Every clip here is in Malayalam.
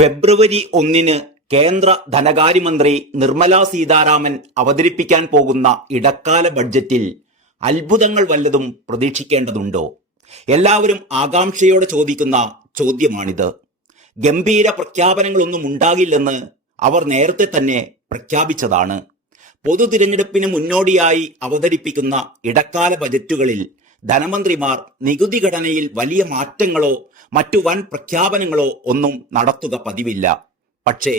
ഫെബ്രുവരി 1 കേന്ദ്ര ധനകാര്യമന്ത്രി നിർമ്മല സീതാരാമൻ അവതരിപ്പിക്കാൻ പോകുന്ന ഇടക്കാല ബഡ്ജറ്റിൽ അത്ഭുതങ്ങൾ വല്ലതും പ്രതീക്ഷിക്കേണ്ടതുണ്ടോ? എല്ലാവരും ആകാംക്ഷയോടെ ചോദിക്കുന്ന ചോദ്യമാണിത്. ഗംഭീര പ്രഖ്യാപനങ്ങളൊന്നും ഉണ്ടാകില്ലെന്ന് അവർ നേരത്തെ തന്നെ പ്രഖ്യാപിച്ചതാണ്. പൊതു തിരഞ്ഞെടുപ്പിന് മുന്നോടിയായി അവതരിപ്പിക്കുന്ന ഇടക്കാല ബജറ്റുകളിൽ ധനമന്ത്രിമാർ നികുതി ഘടനയിൽ വലിയ മാറ്റങ്ങളോ മറ്റു വൻ പ്രഖ്യാപനങ്ങളോ ഒന്നും നടത്തുക പതിവില്ല. പക്ഷേ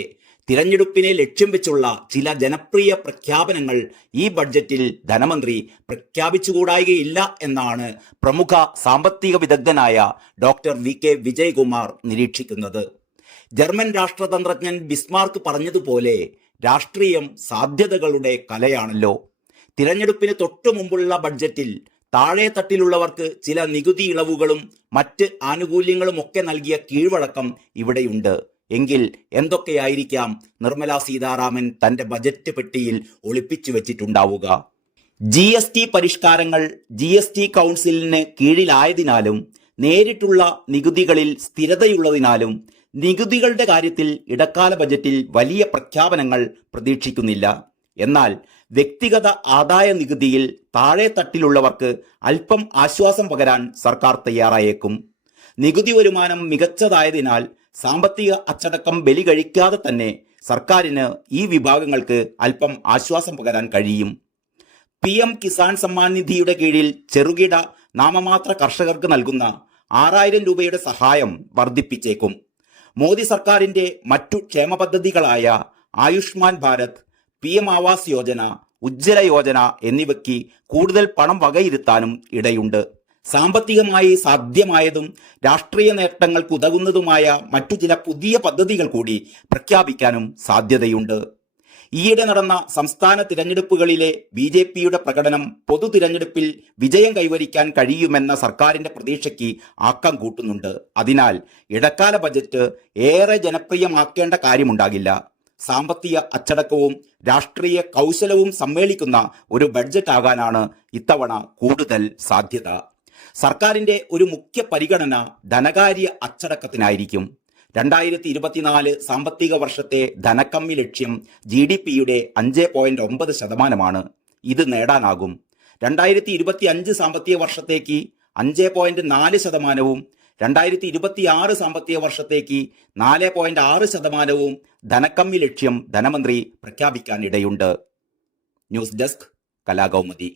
തിരഞ്ഞെടുപ്പിനെ ലക്ഷ്യം വെച്ചുള്ള ചില ജനപ്രിയ പ്രഖ്യാപനങ്ങൾ ഈ ബഡ്ജറ്റിൽ ധനമന്ത്രി പ്രഖ്യാപിച്ചുകൂടായികയില്ല എന്നാണ് പ്രമുഖ സാമ്പത്തിക വിദഗ്ധനായ ഡോക്ടർ വി.കെ. വിജയകുമാർ നിരീക്ഷിക്കുന്നത്. ജർമ്മൻ രാഷ്ട്രതന്ത്രജ്ഞൻ ബിസ്മാർക്ക് പറഞ്ഞതുപോലെ രാഷ്ട്രീയം സാധ്യതകളുടെ കലയാണല്ലോ. തിരഞ്ഞെടുപ്പിന് തൊട്ടു മുമ്പുള്ള ബഡ്ജറ്റിൽ താഴെ തട്ടിലുള്ളവർക്ക് ചില നികുതി ഇളവുകളും മറ്റ് ആനുകൂല്യങ്ങളും ഒക്കെ നൽകിയ കീഴ്വഴക്കം ഇവിടെയുണ്ട്. എങ്കിൽ എന്തൊക്കെയായിരിക്കാം നിർമ്മല സീതാരാമൻ തന്റെ ബജറ്റ് പെട്ടിയിൽ ഒളിപ്പിച്ചു വെച്ചിട്ടുണ്ടാവുക? GST പരിഷ്കാരങ്ങൾ GST കൗൺസിലിന് കീഴിലായതിനാലും നേരിട്ടുള്ള നികുതികളിൽ സ്ഥിരതയുള്ളതിനാലും നികുതികളുടെ കാര്യത്തിൽ ഇടക്കാല ബജറ്റിൽ വലിയ പ്രഖ്യാപനങ്ങൾ പ്രതീക്ഷിക്കുന്നില്ല. എന്നാൽ വ്യക്തിഗത ആദായ നികുതിയിൽ താഴെ തട്ടിലുള്ളവർക്ക് അല്പം ആശ്വാസം പകരാൻ സർക്കാർ തയ്യാറായേക്കും. നികുതി വരുമാനം മികച്ചതായതിനാൽ സാമ്പത്തിക അച്ചടക്കം ബലി കഴിക്കാതെ തന്നെ സർക്കാരിന് ഈ വിഭാഗങ്ങൾക്ക് അല്പം ആശ്വാസം പകരാൻ കഴിയും. PM കിസാൻ സമ്മാൻ നിധിയുടെ കീഴിൽ ചെറുകിട നാമമാത്ര കർഷകർക്ക് നൽകുന്ന 6000 രൂപയുടെ സഹായം വർദ്ധിപ്പിച്ചേക്കും. മോദി സർക്കാരിന്റെ മറ്റു ക്ഷേമ പദ്ധതികളായ ആയുഷ്മാൻ ഭാരത്, PM ആവാസ് യോജന, ഉജ്ജ്വല യോജന എന്നിവയ്ക്ക് കൂടുതൽ പണം വകയിരുത്താനും ഇടയുണ്ട്. സാമ്പത്തികമായി സാധ്യമായതും രാഷ്ട്രീയ നേട്ടങ്ങൾക്ക് ഉതകുന്നതുമായ മറ്റു ചില പുതിയ പദ്ധതികൾ കൂടി പ്രഖ്യാപിക്കാനും സാധ്യതയുണ്ട്. ഈയിടെ നടന്ന സംസ്ഥാന തിരഞ്ഞെടുപ്പുകളിലെ BJPയുടെ പ്രകടനം പൊതു തിരഞ്ഞെടുപ്പിൽ വിജയം കൈവരിക്കാൻ കഴിയുമെന്ന സർക്കാരിന്റെ പ്രതീക്ഷയ്ക്ക് ആക്കം കൂട്ടുന്നുണ്ട്. അതിനാൽ ഇടക്കാല ബജറ്റ് ഏറെ ജനപ്രിയമാക്കേണ്ട കാര്യമുണ്ടാകില്ല. സാമ്പത്തിക അച്ചടക്കവും രാഷ്ട്രീയ കൗശലവും സമ്മേളിക്കുന്ന ഒരു ബഡ്ജറ്റ് ആകാനാണ് ഇത്തവണ കൂടുതൽ സാധ്യത. സർക്കാരിന്റെ ഒരു മുഖ്യ പരിഗണന ധനകാര്യ അച്ചടക്കത്തിനായിരിക്കും. 2024 സാമ്പത്തിക വർഷത്തെ ധനക്കമ്മി ലക്ഷ്യം GDPയുടെ 5.9%. ഇത് നേടാനാകും. 2025 സാമ്പത്തിക വർഷത്തേക്ക് 5.4%, 2026 സാമ്പത്തിക വർഷത്തേക്ക് 4.6% ധനക്കമ്മി ലക്ഷ്യം ധനമന്ത്രി പ്രഖ്യാപിക്കാനിടയുണ്ട്. News desk, Kalakaumudi.